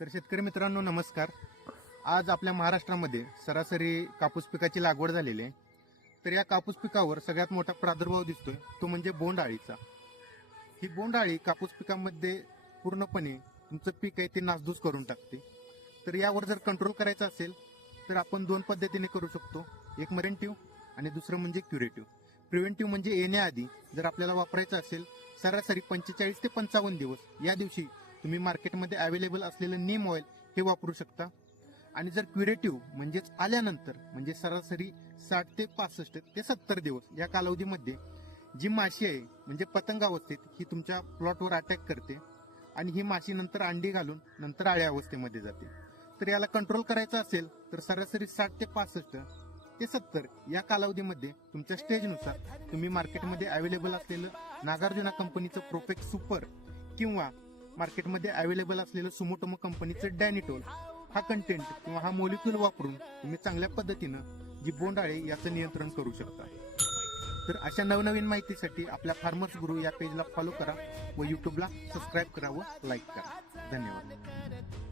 तर शेतकरी मित्रांनो नमस्कार. आज आपल्या महाराष्ट्रामध्ये सरासरी कापूस पिकाची लागवड झालेली आहे. तर या कापूस पिकावर सगळ्यात मोठा प्रादुर्भाव दिसतोय तो म्हणजे बोंडअळीचा. ही बोंडअळी कापूस पिकामध्ये पूर्णपणे तुमचं पीक आहे ते नासधूस करून टाकते. तर यावर जर कंट्रोल करायचं असेल तर आपण दोन पद्धतीने करू शकतो. एक प्रिव्हेंटिव्ह आणि दुसरं म्हणजे क्युरेटिव्ह. प्रिव्हेंटिव्ह म्हणजे येण्याआधी जर आपल्याला वापरायचं असेल सरासरी 45 ते 55 दिवस या दिवशी तुम्ही मार्केटमध्ये अवेलेबल असलेलं नीम ऑइल हे वापरू शकता. आणि जर क्युरेटिव्ह म्हणजेच आल्यानंतर म्हणजे सरासरी 60 ते 65 ते 70 दिवस या कालावधीमध्ये जी माशी आहे म्हणजे पतंग अवस्थेत ही तुमच्या प्लॉटवर अटॅक करते आणि ही माशी नंतर अंडी घालून नंतर आळ्या अवस्थेमध्ये जाते. तर याला कंट्रोल करायचं असेल तर सरासरी 60 ते 65 ते 70 या कालावधीमध्ये तुमच्या स्टेजनुसार तुम्ही मार्केटमध्ये अवेलेबल असलेलं नागार्जुना कंपनीचं प्रोफेक्ट सुपर किंवा मार्केटमध्ये अवेलेबल असलेलं सुमोटोमो कंपनीचं डॅनिटोल हा कंटेंट किंवा हा मोलिक्यूल वापरून तुम्ही चांगल्या पद्धतीनं जी बोंडअळी याचं नियंत्रण करू शकता. तर अशा नवनवीन माहितीसाठी आपल्या फार्मर्स गुरु या पेजला फॉलो करा व यूट्यूबला सबस्क्राईब करा व लाईक करा. धन्यवाद.